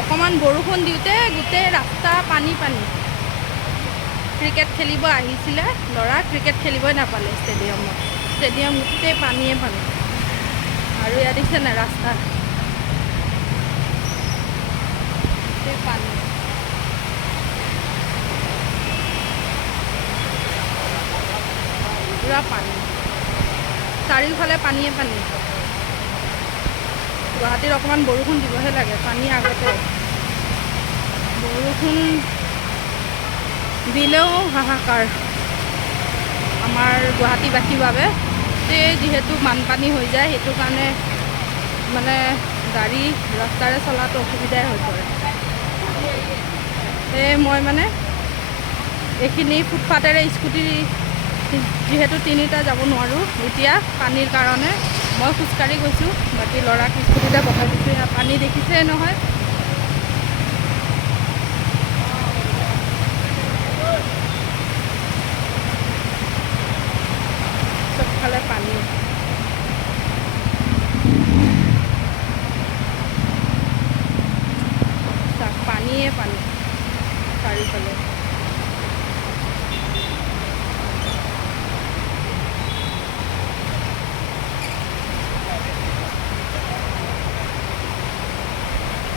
অকণমান বৰষুণ দিওঁতে গোটেই ৰাস্তা পানী পানী। ক্ৰিকেট খেলিব আহিছিলে ল'ৰা, ক্ৰিকেট খেলিবই নাপালে ষ্টেডিয়ামত। ষ্টেডিয়াম গোটেই পানীয়ে পানী। আৰু ইয়াত দেখিছে নাই ৰাস্তা গোটেই পানী। পুৰা পানী, চাৰিওফালে পানীয়ে পানী। গুৱাহাটীত অকণমান বৰষুণ দিবহে লাগে, পানী আগতে। বৰষুণ দিলেও হাহাকাৰ আমাৰ গুৱাহাটীবাসীৰ বাবে। যিহেতু বানপানী হৈ যায়, সেইটো কাৰণে মানে গাড়ী ৰাস্তাৰে চলাটো অসুবিধাই হৈ পৰে। মই মানে এইখিনি ফুটপাতেৰে স্কুটি যিহেতু তিনিটা যাব নোৱাৰোঁ এতিয়া পানীৰ কাৰণে, মই খোজকাঢ়ি গৈছোঁ। বাকী ল'ৰাক স্কুটিতে বহাই দিছোঁ। ইয়াৰ পানী দেখিছে নহয়, চবফালে পানী। পানীয়ে পানী চাৰিওফালে।